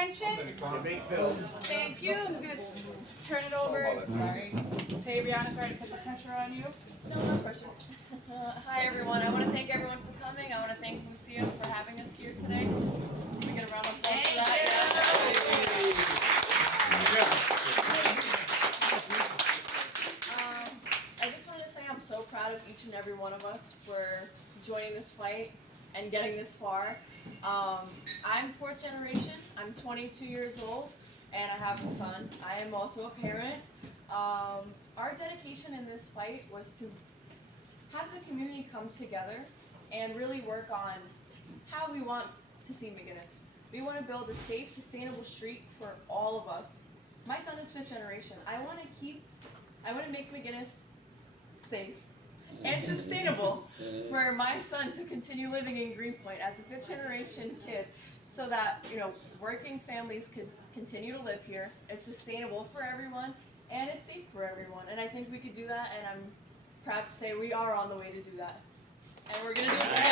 attention. Thank you. I'm just going to turn it over. Sorry. To Brianna, sorry to put the pressure on you. No pressure. Hi everyone. I want to thank everyone for coming. I want to thank Lucia for having us here today. Can we get a round of applause for that? I just wanted to say I'm so proud of each and every one of us for joining this fight and getting this far. I'm fourth generation. I'm 22 years old and I have a son. I am also a parent. Our dedication in this fight was to have the community come together and really work on how we want to see McGinnis. We want to build a safe, sustainable street for all of us. My son is fifth generation. I want to make McGinnis safe and sustainable for my son to continue living in Greenpoint as a fifth generation kid, so that working families could continue to live here. It's sustainable for everyone and it's safe for everyone. And I think we could do that, and I'm proud to say we are on the way to do that. And we're gonna do it together.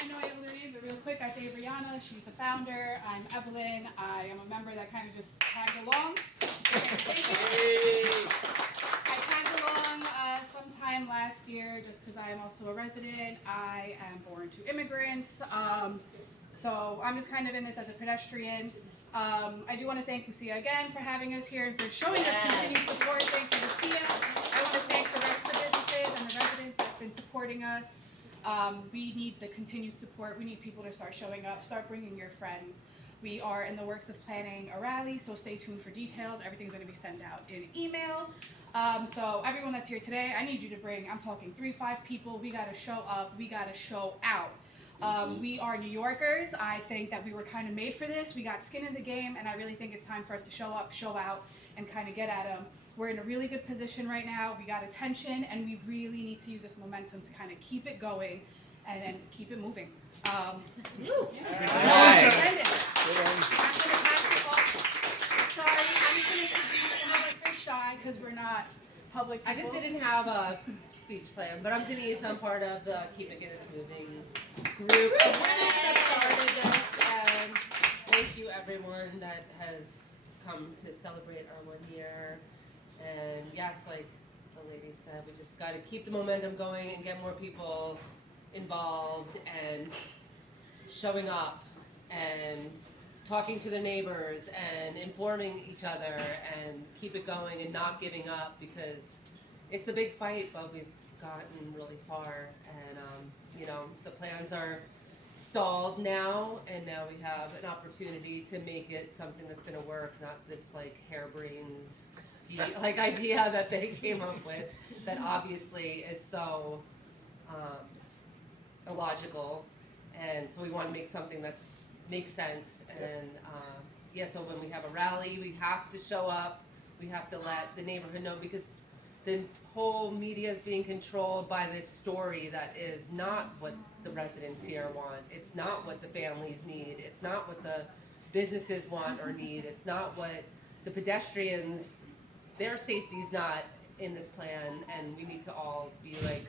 I know I have their name, but real quick, that's Brianna. She's the founder. I'm Evelyn. I am a member that kind of just tagged along. I tagged along sometime last year just because I am also a resident. I am born to immigrants. So I'm just kind of in this as a pedestrian. I do want to thank Lucia again for having us here and for showing us continued support. Thank you, Lucia. I want to thank the rest of the businesses and the residents that have been supporting us. We need the continued support. We need people to start showing up, start bringing your friends. We are in the works of planning a rally, so stay tuned for details. Everything's going to be sent out in email. So everyone that's here today, I need you to bring, I'm talking 3-5 people. We got to show up. We got to show out. We are New Yorkers. I think that we were kind of made for this. We got skin in the game, and I really think it's time for us to show up, show out, and kind of get at them. We're in a really good position right now. We got attention, and we really need to use this momentum to kind of keep it going and keep it moving. Sorry, I'm just going to introduce some of us are shy because we're not public people. I just didn't have a speech plan, but I'm Denise. I'm part of the Keep McGinnis Moving group of women that started this, and thank you everyone that has come to celebrate our 1 year. And yes, like the lady said, we just got to keep the momentum going and get more people involved and showing up and talking to their neighbors and informing each other and keep it going and not giving up, because it's a big fight, but we've gotten really far, and the plans are stalled now, and now we have an opportunity to make it something that's going to work, not this like harebrained idea that they came up with that obviously is so illogical. And so we want to make something that makes sense, and so when we have a rally, we have to show up, we have to let the neighborhood know, because the whole media is being controlled by this story that is not what the residents here want. It's not what the families need. It's not what the businesses want or need. It's not what the pedestrians, their safety's not in this plan, and we need to all be like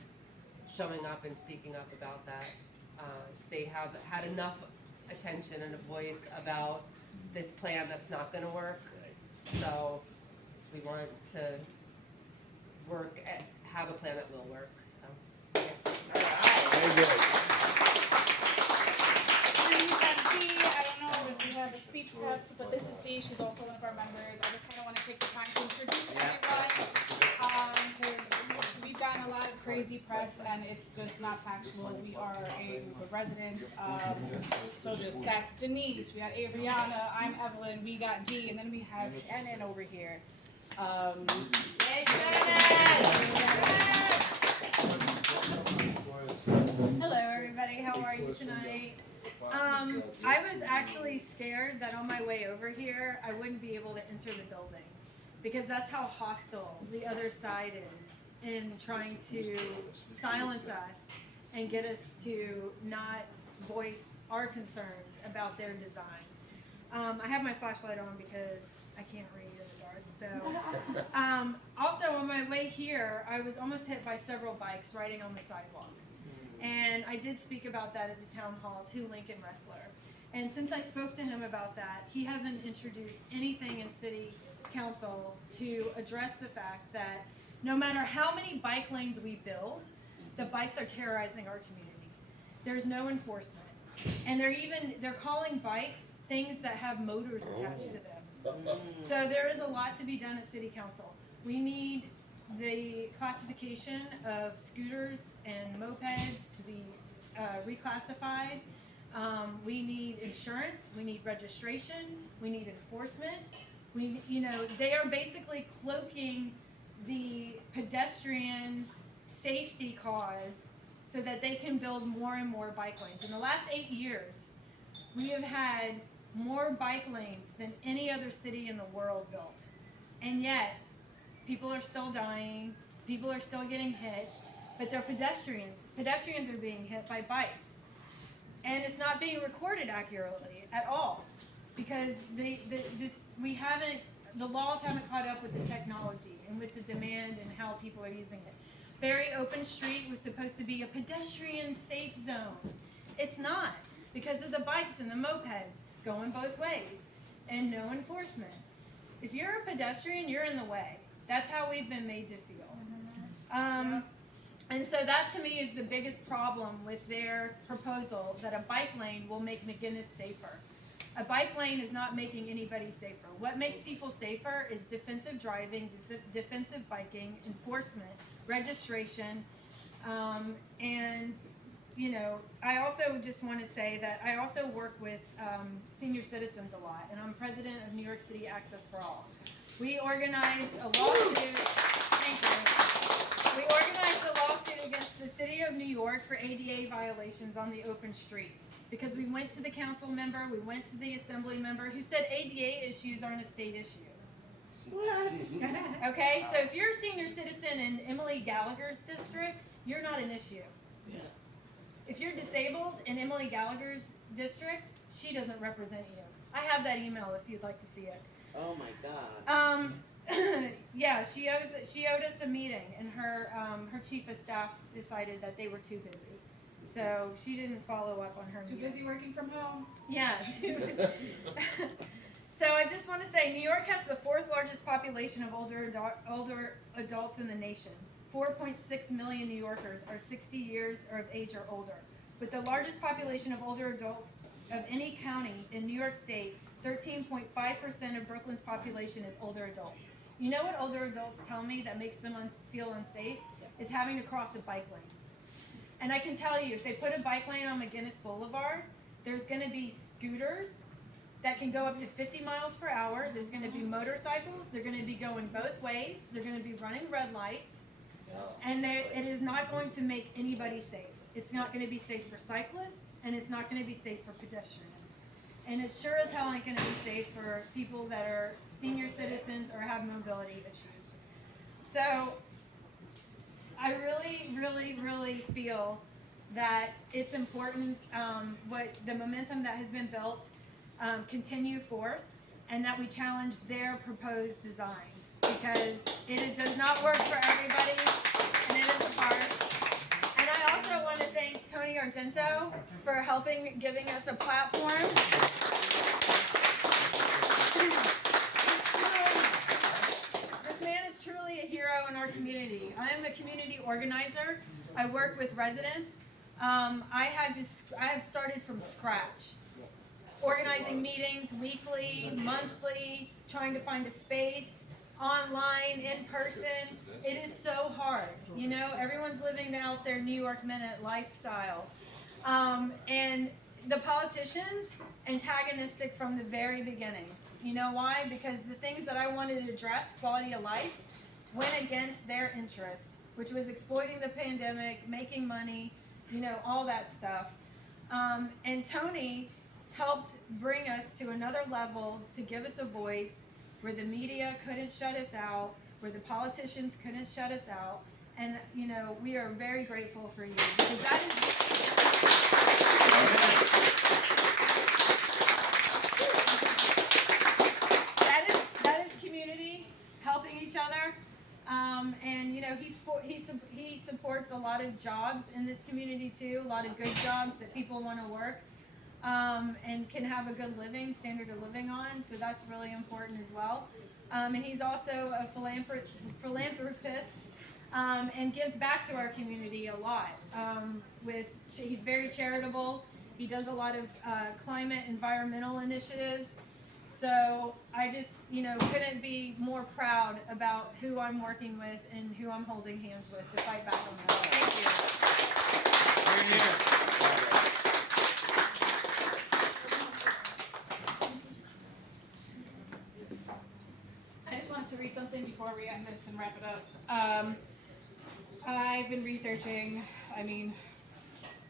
showing up and speaking up about that. They have had enough attention and a voice about this plan that's not going to work. So we want to have a plan that will work. So yeah. Very good. I don't know if you have a speech prep, but this is Dee. She's also one of our members. I just kind of want to take the time to introduce everyone, because we've gotten a lot of crazy press and it's just not factual. We are a group of residents. So just that's Denise. We got Adriana. I'm Evelyn. We got Dee, and then we have Shannon over here. Hello everybody, how are you tonight? I was actually scared that on my way over here I wouldn't be able to enter the building, because that's how hostile the other side is in trying to silence us and get us to not voice our concerns about their design. I have my flashlight on because I can't read in the dark. So, also on my way here, I was almost hit by several bikes riding on the sidewalk. And I did speak about that at the town hall to Lincoln Wrestler. And since I spoke to him about that, he hasn't introduced anything in city council to address the fact that no matter how many bike lanes we build, the bikes are terrorizing our community. There's no enforcement. And they're calling bikes things that have motors attached to them. So there is a lot to be done at city council. We need the classification of scooters and mopeds to be reclassified. We need insurance, we need registration, we need enforcement. They are basically cloaking the pedestrian safety cause so that they can build more and more bike lanes. In the last 8 years, we have had more bike lanes than any other city in the world built. And yet, people are still dying, people are still getting hit, but they're pedestrians. Pedestrians are being hit by bikes. And it's not being recorded accurately at all, because the laws haven't caught up with the technology and with the demand and how people are using it. Barry Open Street was supposed to be a pedestrian safe zone. It's not, because of the bikes and the mopeds going both ways and no enforcement. If you're a pedestrian, you're in the way. That's how we've been made to feel. And so that to me is the biggest problem with their proposal, that a bike lane will make McGinnis safer. A bike lane is not making anybody safer. What makes people safer is defensive driving, defensive biking, enforcement, registration, and I also just want to say that I also work with senior citizens a lot, and I'm president of New York City Access for All. We organized a lawsuit. Thank you. We organized a lawsuit against the city of New York for ADA violations on the open street, because we went to the council member, we went to the assembly member who said ADA issues aren't a state issue. What? Okay, so if you're a senior citizen in Emily Gallagher's district, you're not an issue. Yeah. If you're disabled in Emily Gallagher's district, she doesn't represent you. I have that email if you'd like to see it. Oh my God. Yeah, she owed us a meeting, and her chief of staff decided that they were too busy, so she didn't follow up on her. Too busy working from home? Yeah. So I just want to say, New York has the 4th largest population of older adults in the nation. 4.6 million New Yorkers are 60 years of age or older. With the largest population of older adults of any county in New York State, 13.5% of Brooklyn's population is older adults. You know what older adults tell me that makes them feel unsafe? Is having to cross a bike lane. And I can tell you, if they put a bike lane on McGinnis Boulevard, there's going to be scooters that can go up to 50 miles per hour. There's going to be motorcycles. They're going to be going both ways. They're going to be running red lights. And it is not going to make anybody safe. It's not going to be safe for cyclists, and it's not going to be safe for pedestrians. And it sure as hell ain't going to be safe for people that are senior citizens or have mobility issues. So I really, really, really feel that it's important what the momentum that has been built continue forth, and that we challenge their proposed design, because it does not work for everybody, and it is a farce. And I also want to thank Tony Argento for helping giving us a platform. This man is truly a hero in our community. I am a community organizer. I work with residents. I have started from scratch, organizing meetings weekly, monthly, trying to find a space, online, in person. It is so hard. Everyone's living out their New York Minute lifestyle. And the politicians, antagonistic from the very beginning. You know why? Because the things that I wanted to address, quality of life, went against their interests, which was exploiting the pandemic, making money, all that stuff. And Tony helped bring us to another level, to give us a voice where the media couldn't shut us out, where the politicians couldn't shut us out. And, we are very grateful for you, because that is community, helping each other. And you know, he supports a lot of jobs in this community too, a lot of good jobs that people want to work, and can have a good standard of living on. So that's really important as well. And he's also a philanthropist, and gives back to our community a lot. He's very charitable. He does a lot of climate, environmental initiatives. So I just, couldn't be more proud about who I'm working with and who I'm holding hands with to fight back on that. I just wanted to read something before we end this and wrap it up. I've been researching,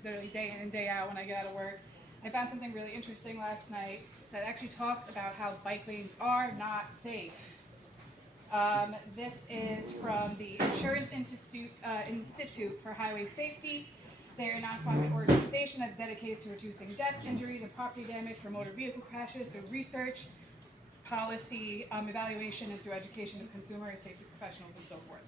literally day in and day out when I get out of work. I found something really interesting last night that actually talks about how bike lanes are not safe. This is from the Insurance Institute for Highway Safety. They're a nonprofit organization that's dedicated to reducing deaths, injuries, and property damage from motor vehicle crashes through research, policy, evaluation, and through education of consumer and safety professionals and so forth.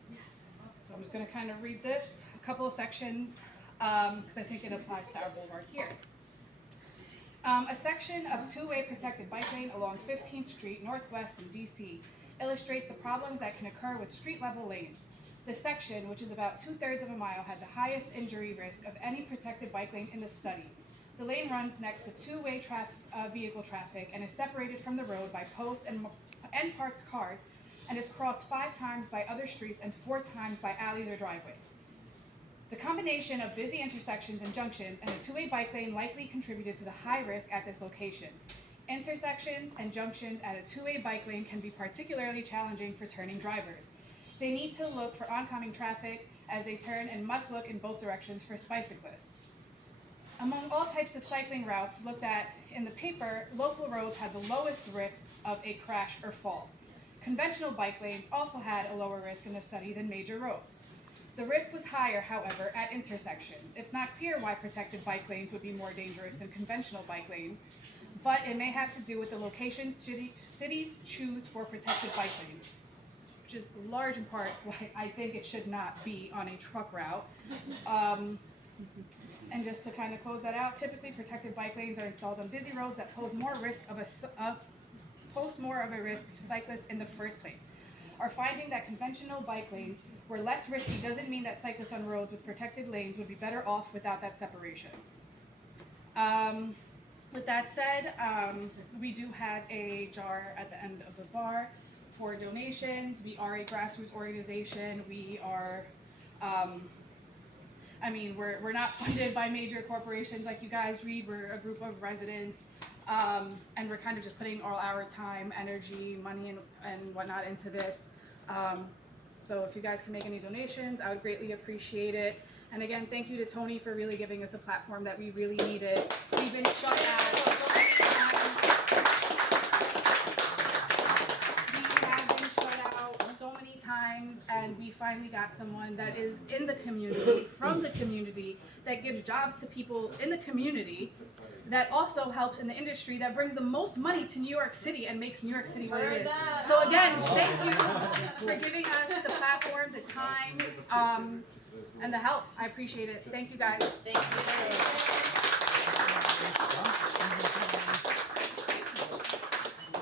So I'm just going to kind of read this, a couple of sections, because I think it applies to our boulevard here. A section of two-way protected bike lane along 15th Street Northwest in DC illustrates the problems that can occur with street-level lanes. The section, which is about 2/3 of a mile, had the highest injury risk of any protected bike lane in the study. The lane runs next to two-way vehicle traffic and is separated from the road by posts and parked cars, and is crossed 5 times by other streets and 4 times by alleys or driveways. The combination of busy intersections and junctions and a two-way bike lane likely contributed to the high risk at this location. Intersections and junctions at a two-way bike lane can be particularly challenging for turning drivers. They need to look for oncoming traffic as they turn and must look in both directions for bicyclists. Among all types of cycling routes looked at in the paper, local roads had the lowest risk of a crash or fall. Conventional bike lanes also had a lower risk in the study than major roads. The risk was higher, however, at intersections. It's not clear why protected bike lanes would be more dangerous than conventional bike lanes, but it may have to do with the locations cities choose for protected bike lanes, which is large in part why I think it should not be on a truck route. And just to kind of close that out, typically protected bike lanes are installed on busy roads that pose more of a risk to cyclists in the first place. Our finding that conventional bike lanes were less risky doesn't mean that cyclists on roads with protected lanes would be better off without that separation. With that said, we do have a jar at the end of the bar for donations. We are a grassroots organization. We are, we're not funded by major corporations like you guys read. We're a group of residents, and we're kind of just putting all our time, energy, money, and whatnot into this. So if you guys can make any donations, I would greatly appreciate it. And again, thank you to Tony for really giving us a platform that we really needed. We've been shut out so many times. We have been shut out so many times, and we finally got someone that is in the community, from the community, that gives jobs to people in the community, that also helps in the industry, that brings the most money to New York City and makes New York City what it is. So again, thank you for giving us the platform, the time, and the help. I appreciate it. Thank you guys. Thank you.